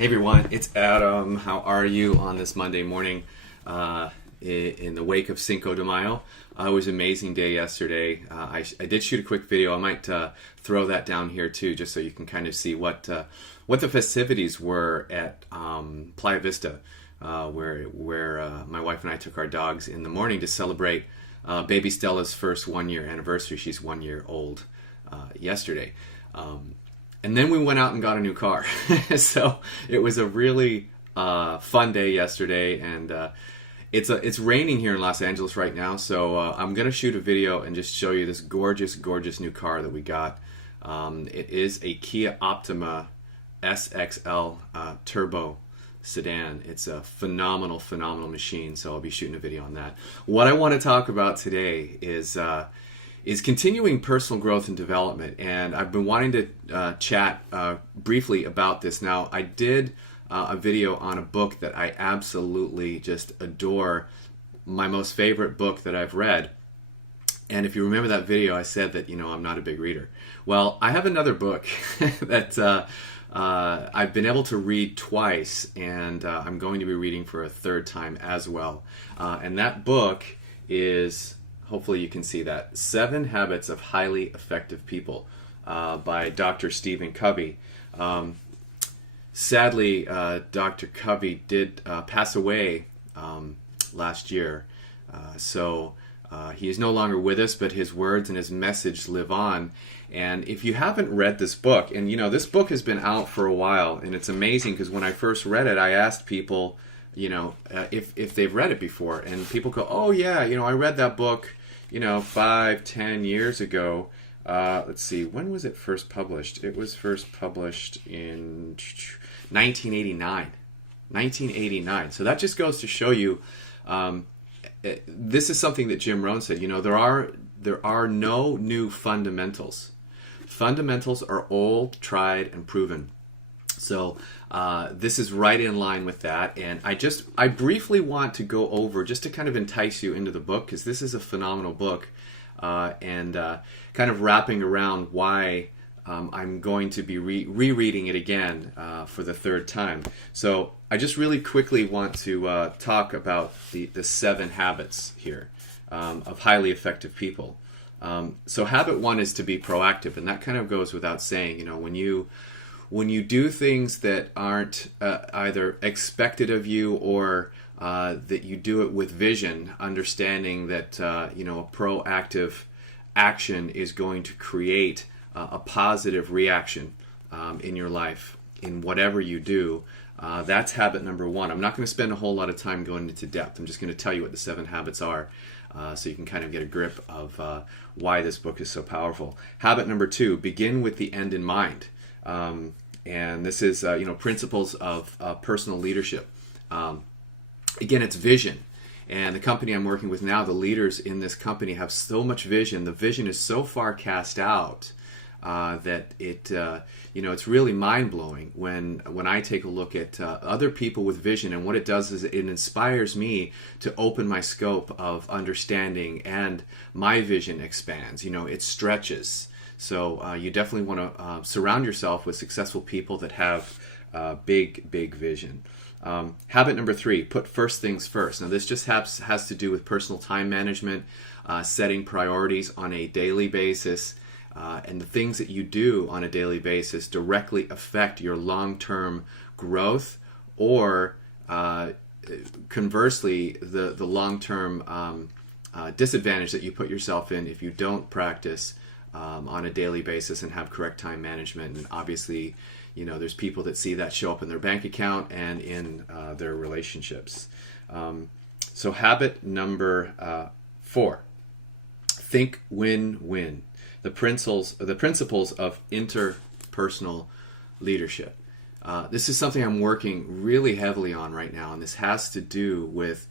Hey everyone, it's Adam. How are you on this Monday morning in the wake of Cinco de Mayo? It was an amazing day yesterday. I did shoot a quick video. I might throw that down here too, just so you can kind of see what the festivities were at Playa Vista, where my wife and I took our dogs in the morning to celebrate baby Stella's first 1 year anniversary. She's 1 year old yesterday. And then we went out and got a new car. So it was a really fun day yesterday, and it's raining here in Los Angeles right now. So I'm gonna shoot a video and just show you this gorgeous new car that we got. It is a Kia Optima SXL turbo sedan. It's a phenomenal machine. So I'll be shooting a video on that. What I want to talk about today is continuing personal growth and development, and I've been wanting to chat briefly about this. Now, I did a video on a book that I absolutely just adore, my most favorite book that I've read. And if you remember that video, I said that, I'm not a big reader. Well, I have another book that I've been able to read twice, and I'm going to be reading for a third time as well. And that book is... hopefully you can see that. 7 Habits of Highly Effective People by Dr. Stephen Covey. Sadly, Dr. Covey did pass away last year. So he is no longer with us, but his words and his message live on. And if you haven't read this book, and this book has been out for a while, and it's amazing because when I first read it, I asked people, if they've read it before, and people go, oh yeah, I read that book 5-10 years ago. Let's see, when was it first published? It was first published in 1989. So that just goes to show you, this is something that Jim Rohn said. There are no new fundamentals. Fundamentals are old, tried, and proven. So this is right in line with that, and I briefly want to go over, just to kind of entice you into the book, because this is a phenomenal book, and kind of wrapping around why I'm going to be rereading it again for the third time. So I just really quickly want to talk about the 7 habits here of highly effective people. So habit 1 is to be proactive, and that kind of goes without saying. When you do things that aren't either expected of you or that you do it with vision, understanding that a proactive action is going to create a positive reaction in your life, in whatever you do, that's habit number 1. I'm not going to spend a whole lot of time going into depth. I'm just going to tell you what the 7 habits are, so you can kind of get a grip of why this book is so powerful. Habit number 2, begin with the end in mind. And this is, principles of personal leadership. Again, it's vision. And the company I'm working with now, the leaders in this company have so much vision. The vision is so far cast out that it's really mind-blowing when I take a look at other people with vision. And what it does is it inspires me to open my scope of understanding, and my vision expands. It stretches. So you definitely want to surround yourself with successful people that have big vision. Habit number 3, put first things first. Now this just has to do with personal time management, setting priorities on a daily basis, and the things that you do on a daily basis directly affect your long-term growth, or conversely, the long-term disadvantage that you put yourself in if you don't practice on a daily basis and have correct time management. And obviously, there's people that see that show up in their bank account and in their relationships. So habit number 4, think win-win. The principles of interpersonal leadership. This is something I'm working really heavily on right now, and this has to do with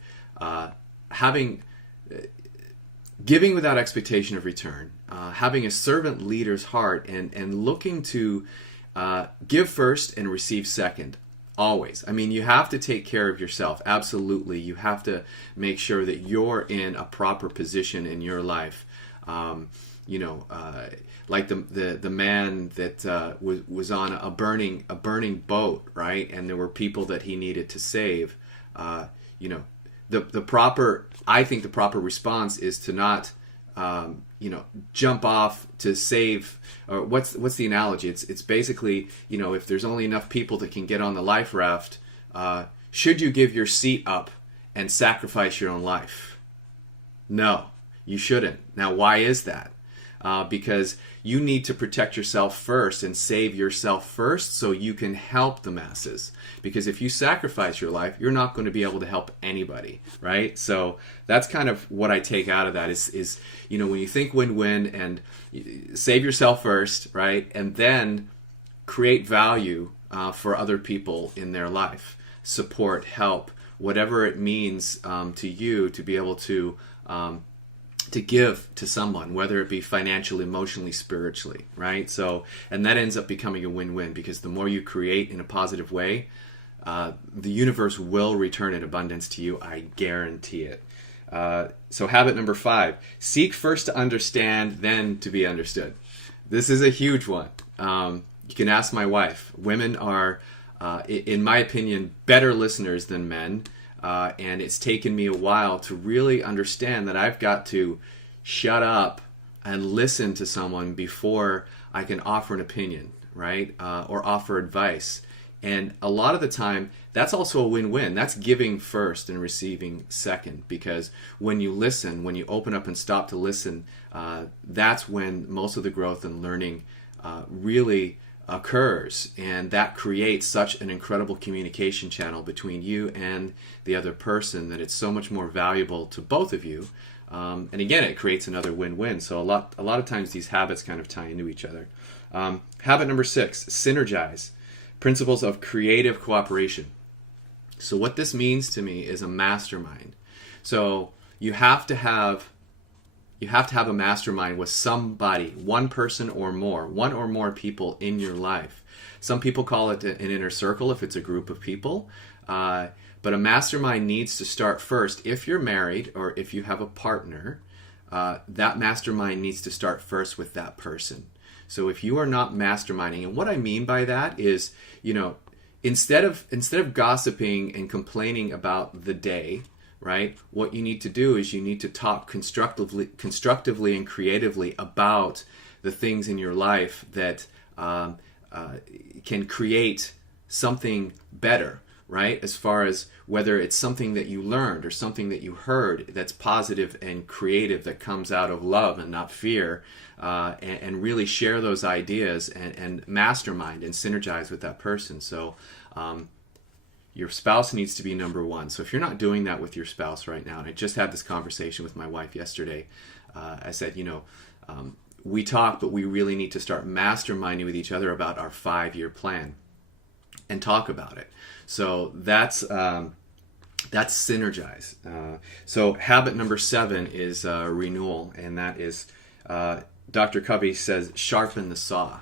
giving without expectation of return, having a servant leader's heart, and looking to give first and receive second, always. I mean, you have to take care of yourself, absolutely. You have to make sure that you're in a proper position in your life. like the man that was on a burning boat, right? And there were people that he needed to save. I think the proper response is to not jump off to save. Or what's the analogy? It's basically, if there's only enough people that can get on the life raft, should you give your seat up and sacrifice your own life? No, you shouldn't. Now, why is that? Because you need to protect yourself first and save yourself first so you can help the masses. Because if you sacrifice your life, you're not going to be able to help anybody, right? So that's kind of what I take out of that is when you think win-win, and save yourself first, right? And then create value for other people in their life. Support, help, whatever it means to you to be able to give to someone, whether it be financially, emotionally, spiritually, right? So, and that ends up becoming a win-win, because the more you create in a positive way, the universe will return in abundance to you. I guarantee it. So habit number 5, seek first to understand, then to be understood. This is a huge one. You can ask my wife. Women are, in my opinion, better listeners than men. And it's taken me a while to really understand that I've got to shut up and listen to someone before I can offer an opinion, right? Or offer advice. And a lot of the time, that's also a win-win. That's giving first and receiving second. Because when you listen, when you open up and stop to listen, that's when most of the growth and learning really occurs, and that creates such an incredible communication channel between you and the other person that it's so much more valuable to both of you. And again, it creates another win-win. So a lot of times these habits kind of tie into each other. Habit number 6, synergize. Principles of creative cooperation. So what this means to me is a mastermind. So you have to have a mastermind with somebody, one person or more, one or more people in your life. Some people call it an inner circle if it's a group of people. But a mastermind needs to start first. If you're married or if you have a partner, that mastermind needs to start first with that person. So if you are not masterminding, and what I mean by that is, instead of gossiping and complaining about the day, right? What you need to do is you need to talk constructively and creatively about the things in your life that can create something better, right? As far as whether it's something that you learned or something that you heard that's positive and creative, that comes out of love and not fear, and really share those ideas and mastermind and synergize with that person. So your spouse needs to be number one. So if you're not doing that with your spouse right now, and I just had this conversation with my wife yesterday, I said, we talk, but we really need to start masterminding with each other about our 5-year plan and talk about it. So that's synergize. So habit number 7 is renewal, and that is, Dr. Covey says, sharpen the saw.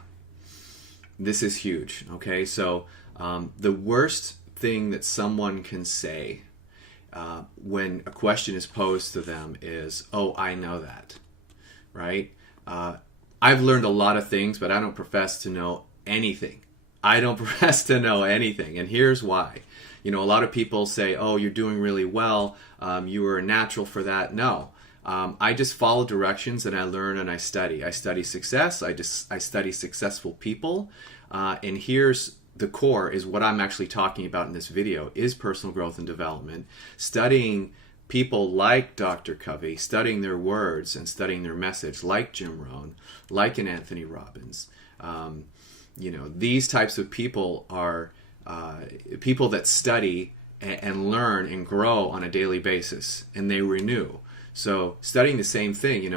This is huge. Okay, so the worst thing that someone can say when a question is posed to them is, "Oh, I know that," right? I've learned a lot of things, but I don't profess to know anything. I don't profess to know anything, and here's why. A lot of people say, "Oh, you're doing really well. You were a natural for that." No. I just follow directions, and I learn and I study. I study success. I study successful people, and here's the core is what I'm actually talking about in this video is personal growth and development. Studying people like Dr. Covey, studying their words and studying their message, like Jim Rohn, like an Anthony Robbins. These types of people are people that study and learn and grow on a daily basis, and they renew. So studying the same thing,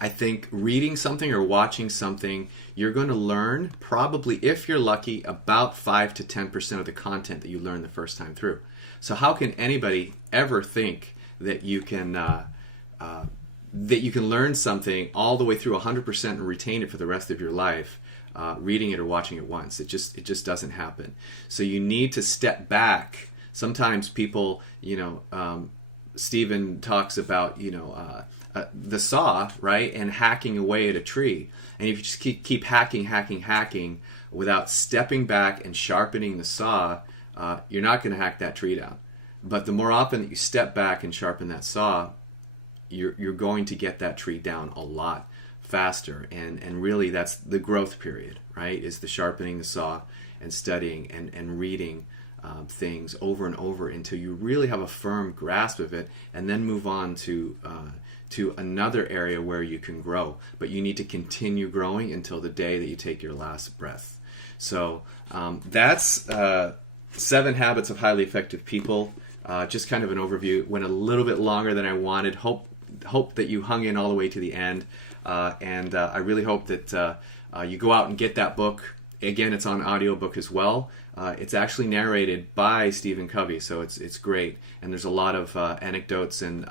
I think reading something or watching something, you're going to learn probably, if you're lucky, about 5 to 10% of the content that you learned the first time through. So how can anybody ever think that you can learn something all the way through 100% and retain it for the rest of your life, reading it or watching it once? It just doesn't happen. So you need to step back. Sometimes people, Stephen talks about, the saw, right, and hacking away at a tree. And if you just keep hacking without stepping back and sharpening the saw, you're not going to hack that tree down. But the more often that you step back and sharpen that saw, you're going to get that tree down a lot faster. And really that's the growth period, right, is the sharpening the saw and studying and reading things over and over until you really have a firm grasp of it, and then move on to another area where you can grow. But you need to continue growing until the day that you take your last breath. So that's 7 Habits of Highly Effective People. Just kind of an overview. Went a little bit longer than I wanted. Hope that you hung in all the way to the end. And I really hope that you go out and get that book. Again, it's on audiobook as well. It's actually narrated by Stephen Covey, so it's great. And there's a lot of anecdotes and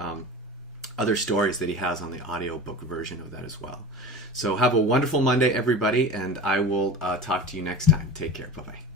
other stories that he has on the audiobook version of that as well. So have a wonderful Monday, everybody, and I will talk to you next time. Take care. Bye-bye.